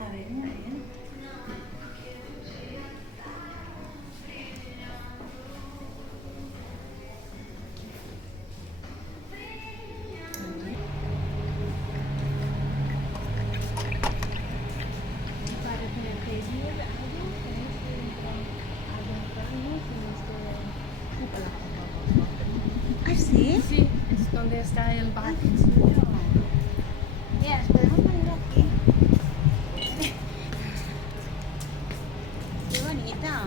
A ver, muy bien. ¿Ah, sí? Sí, es donde está el bar. ¿En serio? Mira, nos podemos poner aquí. Qué bonita.